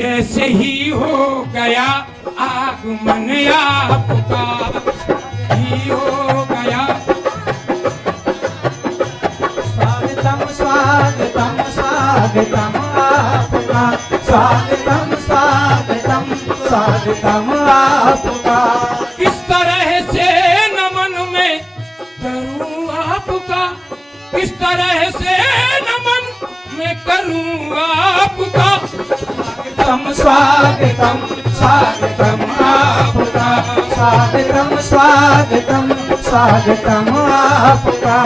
जैसे ही हो गया आगमन आपका, ही हो गया। स्वागतम स्वागतम स्वागतम आपका, स्वागतम स्वागतम स्वागतम आपका। किस तरह से नमन में करूं आपका, किस तरह से नमन मैं करूं आपका। स्वागतम स्वागतम स्वागतम आपका, स्वागतम स्वागतम स्वागतम आपका।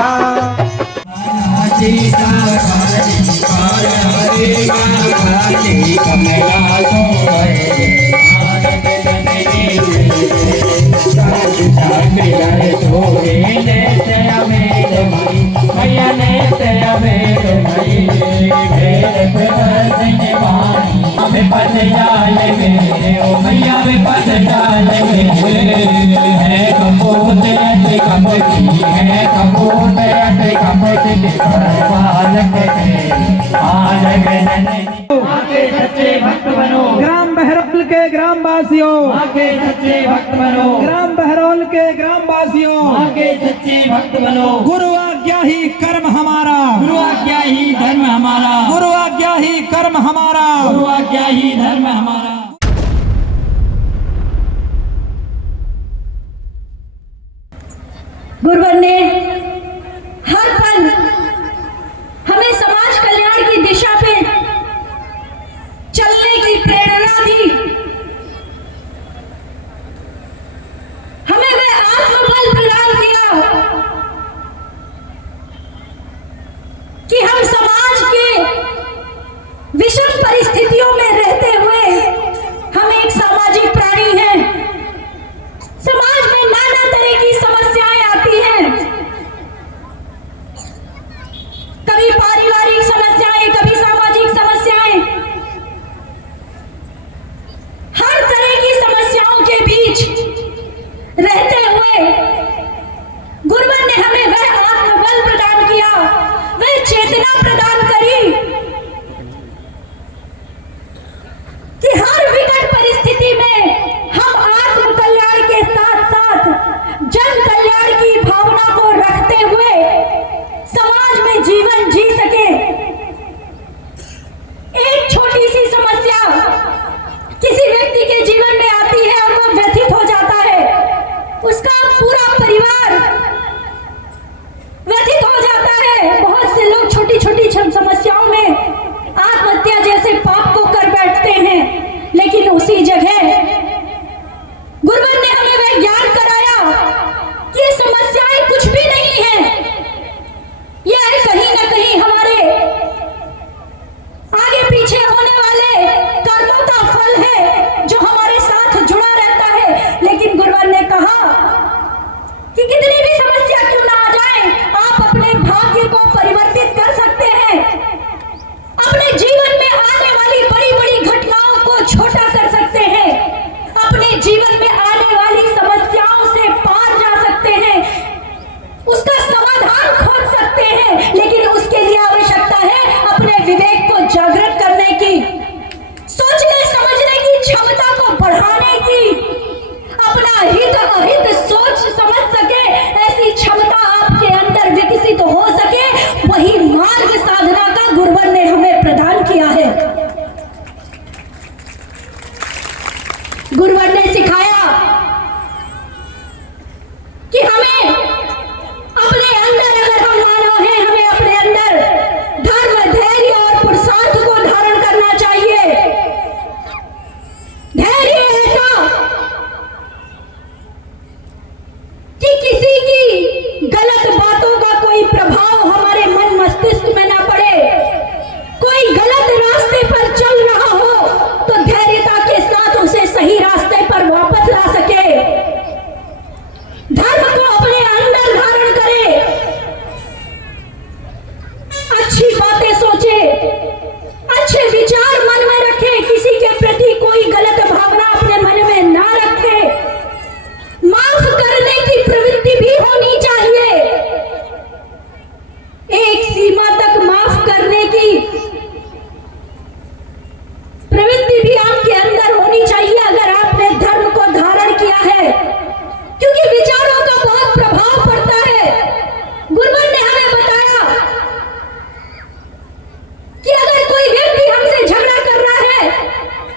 ग्राम बहरौल के ग्रामवासियों, आगे सच्चे भक्त बनो। ग्राम बहरौल के ग्रामवासियों, आगे सच्चे भक्त बनो। गुरु आज्ञा ही कर्म हमारा, गुरु आज्ञा ही धर्म हमारा, गुरु आज्ञा ही कर्म हमारा, गुरु आज्ञा ही धर्म हमारा। गुरुवर ने हर पल हमें समाज कल्याण की दिशा पे चलने की प्रेरणा दी। हमें वह आत्मबल प्रदान किया कि हम समाज के विषम परिस्थितियों में रहते हुए हम एक सामाजिक प्राणी हैं। समाज में नाना तरह की समस्याएं आती हैं, प्रभाव पड़ता है। गुरुवर ने हमें बताया कि अगर कोई व्यक्ति हमसे झगड़ा कर रहा है,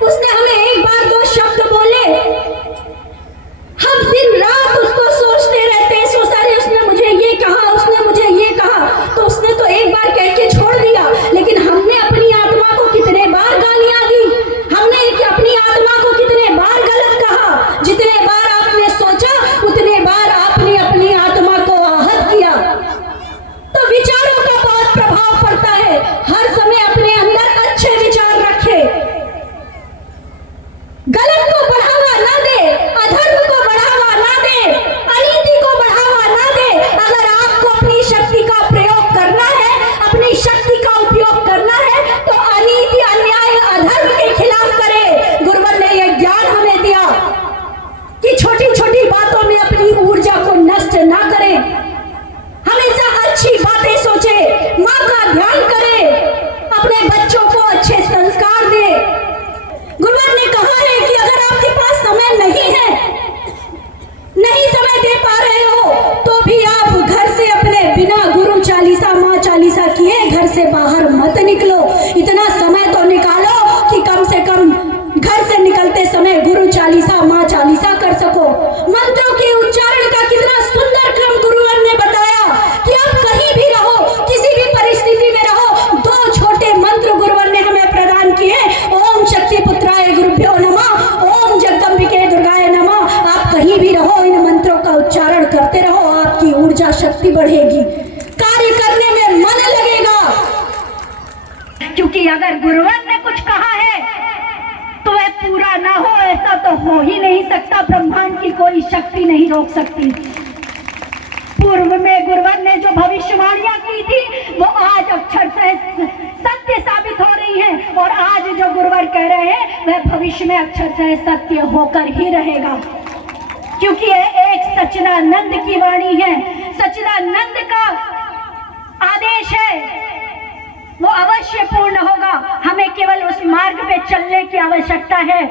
उसने हमें एक बार दो शब्द बोले, हम दिन रात उसको सोचते रहते, सोचता रहे उसने मुझे ये कहा, उसने मुझे ये कहा, तो उसने तो एक बार कह के छोड़ दिया, लेकिन हमने अपनी आत्मा को कितने बार गालियां दी, हमने अपनी आत्मा को कितने बार गलत कहा। जितने बार आपने सोचा उतने बार आपने अपनी आत्मा को आहत किया। तो विचारों का बहुत प्रभाव पड़ता है। हर समय अपने अंदर अच्छे विचार रखे, गलत को बढ़ावा ना दे, अधर्म को बढ़ावा ना दे, अनीति को बढ़ावा ना दे। अगर आपको अपनी शक्ति का प्रयोग करना है, अपनी शक्ति का उपयोग करना है, तो अनीति, अन्याय, अधर्म के खिलाफ करे। गुरुवर ने यह ज्ञान हमें दिया कि छोटी छोटी बातों में अपनी ऊर्जा को नष्ट ना करें, हमेशा अच्छी बातें सोचे, माँ का ध्यान करे, अपने बच्चों को अच्छे संस्कार दे। गुरुवर ने कहा है कि अगर आपके पास समय नहीं है, नहीं समय दे पा रहे हो, तो भी आप घर से अपने बिना गुरु चालीसा, माँ चालीसा किए घर से बाहर मत निकलो। इतना समय तो निकालो कि कम से कम घर से निकलते समय गुरु चालीसा, माँ चालीसा कर सको। मंत्रों के उच्चारण का कितना सुंदर क्रम गुरुवर ने बताया कि आप कहीं भी रहो, किसी भी परिस्थिति में रहो, दो छोटे मंत्र गुरुवर ने हमें प्रदान किए। ओम शक्ति पुत्राय गुरुभ्यो नमः, ओम जगदम्बिके दुर्गाय नमः। आप कहीं भी रहो, इन मंत्रों का उच्चारण करते रहो, आपकी ऊर्जा शक्ति बढ़ेगी, कार्य करने में मन लगेगा। क्योंकि अगर गुरुवर ने कुछ कहा है तो वह पूरा ना हो, ऐसा तो हो ही नहीं सकता। ब्रह्मांड की कोई शक्ति नहीं रोक सकती। पूर्व में गुरुवर ने जो भविष्यवाणियां की थी वो आज अक्षर से सत्य साबित हो रही है, और आज जो गुरुवर कह रहे हैं वह भविष्य में अक्षर से सत्य होकर ही रहेगा। क्योंकि यह एक सच्चिदानंद की वाणी है, सच्चिदानंद का आदेश है, वो अवश्य पूर्ण होगा। हमें केवल उस मार्ग पे चलने की आवश्यकता है।